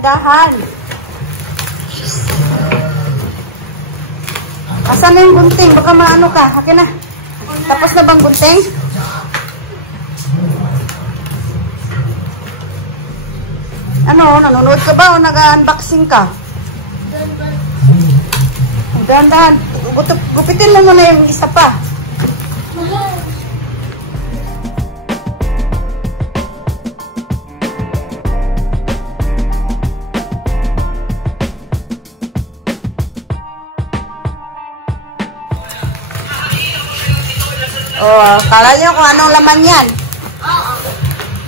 kargahan. Asan na yung gunting? Baka maano ka. Akin na. Tapos na bang gunting? Ano? Nanonood ka ba o nag-unboxing ka? Dahan-dahan. Gupitin mo muna yung isa pa. Oh, akala nyo kung anong laman yan?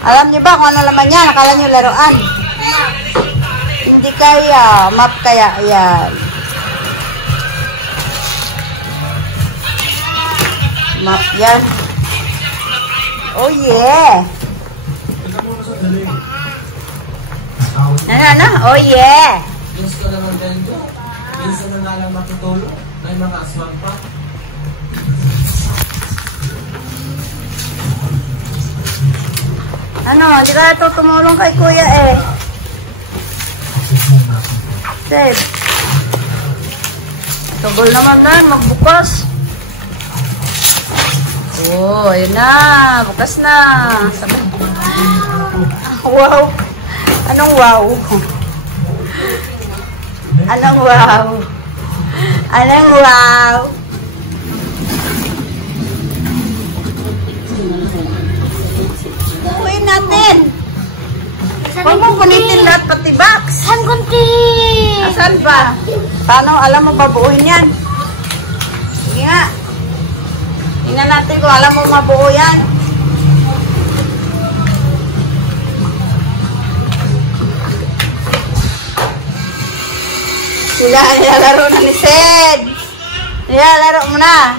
Alam nyo ba kung anong laman yan? Akala nyo laruan? Hindi kaya. Map kaya yan. Map yan. Oh yeah. Ano? Oh yeah. Yes ko naman ganito. Minsan na nga lang matutulog. May mga aswang pa. Ano? Hindi ka ito tumulong kay kuya eh. Save. Tugol naman lang. Magbukas. Oh, ayun na. Bukas na. Wow. Anong wow? Anong wow? Anong wow? Bukuin natin. Huwag mo punitin lahat pati box. Saan kunti? Asan ba? Paano? Alam mo babuuin yan? Sige nga. Tingnan natin kung alam mo mabuo yan. Sila, nilalaro na ni Sed. Nilalaro mo na.